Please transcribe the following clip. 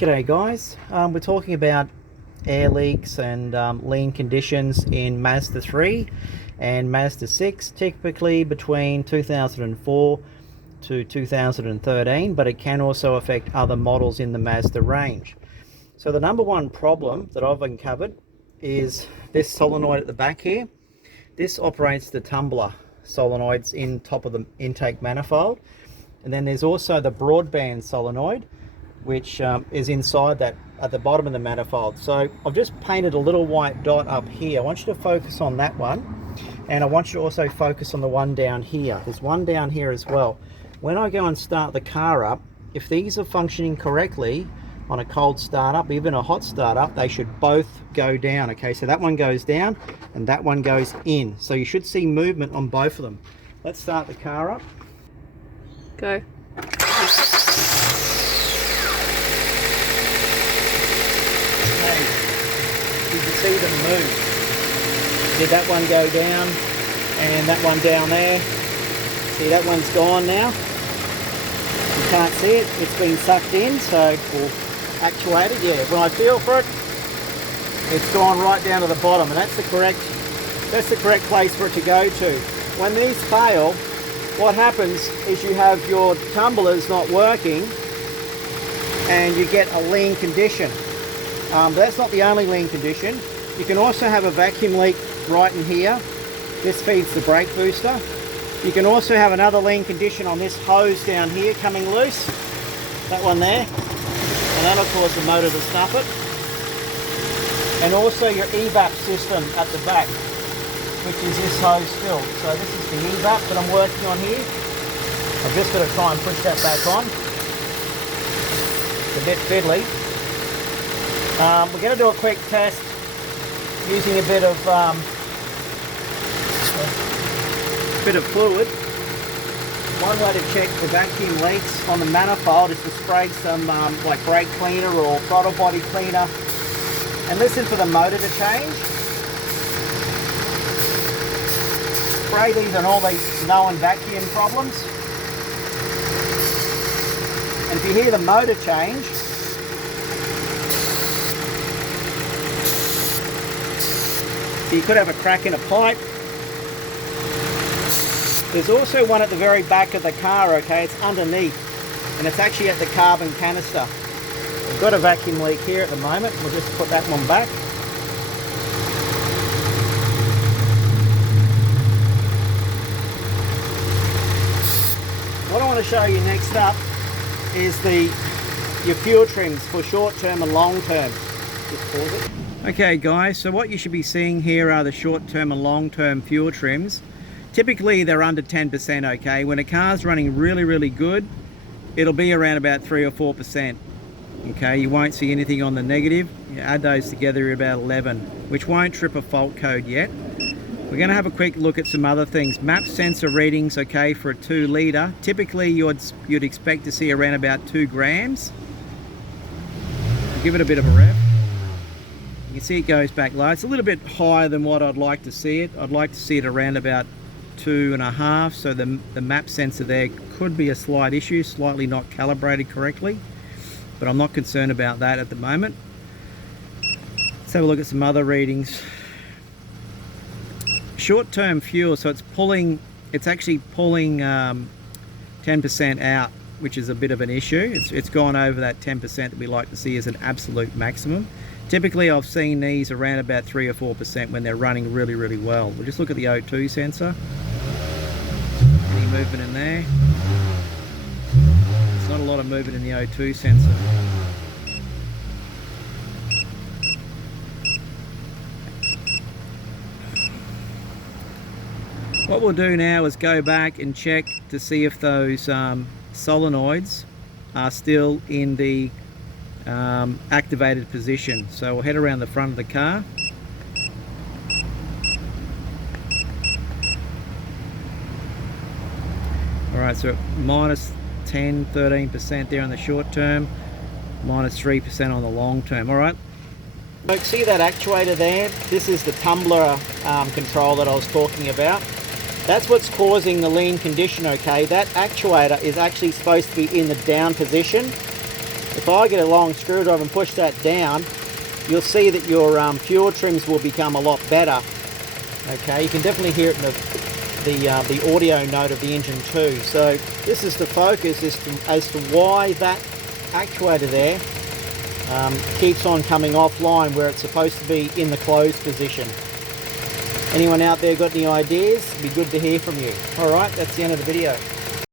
G'day guys, we're talking about air leaks and lean conditions in Mazda 3 and Mazda 6, typically between 2004 to 2013, but it can also affect other models in the Mazda range. So the number one problem that I've uncovered is this solenoid at the back here. This operates the tumbler solenoids in top of the intake manifold, and then there's also the broadband solenoid, which is inside that at the bottom of the manifold. So I've just painted a little white dot up here. I want you to focus on that one, and I want you to also focus on the one down here. There's one down here as well. When I go and start the car up, if these are functioning correctly on a cold startup, even a hot startup, they should both go down. Okay, so that one goes down and that one goes in. So you should see movement on both of them. Let's start the car up. Go. You can see them move. See that one go down and that one down there. See, that one's gone now. You can't see it, it's been sucked in, so we'll actuate it. Yeah, when I feel for it, it's gone right down to the bottom, and that's the correct place for it to go to. When these fail, what happens is you have your tumblers not working and you get a lean condition. That's not the only lean condition. You can also have a vacuum leak right in here. This feeds the brake booster. You can also have another lean condition on this hose down here coming loose. That one there. And that'll cause the motor to snuff it. And also your EVAP system at the back, which is this hose still. So this is the EVAP that I'm working on here. I've just got to try and push that back on. It's a bit fiddly. We're going to do a quick test using a bit of fluid. One way to check for vacuum leaks on the manifold is to spray some like brake cleaner or throttle body cleaner and listen for the motor to change. Spray these on all these known vacuum problems. And if you hear the motor change, so you could have a crack in a pipe. There's also one at the very back of the car, okay? It's underneath, and it's actually at the carbon canister. We've got a vacuum leak here at the moment. We'll just put that one back. What I want to show you next up is your fuel trims for short term and long term. Just pause it. Okay guys, so what you should be seeing here are the short term and long term fuel trims. Typically they're under 10%, okay? When a car's running really good, it'll be around about 3 or 4%. Okay, you won't see anything on the negative. You add those together, you're about 11, which won't trip a fault code yet. We're going to have a quick look at some other things. Map sensor readings, okay, for a 2 litre. Typically you'd expect to see around about 2 grams. I'll give it a bit of a rev. You can see it goes back low. It's a little bit higher than what I'd like to see it. I'd like to see it around about 2.5, so the map sensor there could be a slight issue, slightly not calibrated correctly, but I'm not concerned about that at the moment. Let's have a look at some other readings. Short-term fuel, so it's actually pulling 10% out, which is a bit of an issue. It's gone over that 10% that we like to see as an absolute maximum. Typically I've seen these around about 3 or 4% when they're running really well. We'll just look at the O2 sensor. Any movement in there? There's not a lot of movement in the O2 sensor. What we'll do now is go back and check to see if those solenoids are still in the activated position. So we'll head around the front of the car. Alright, so minus 10, 13% there on the short term, minus 3% on the long term. Alright, see that actuator there? This is the tumbler control that I was talking about. That's what's causing the lean condition, okay? That actuator is actually supposed to be in the down position. If I get a long screwdriver and push that down, you'll see that your fuel trims will become a lot better. Okay, you can definitely hear it in the audio note of the engine too. So this is the focus as to why that actuator there keeps on coming offline where it's supposed to be in the closed position. Anyone out there got any ideas? It'd be good to hear from you. Alright, that's the end of the video.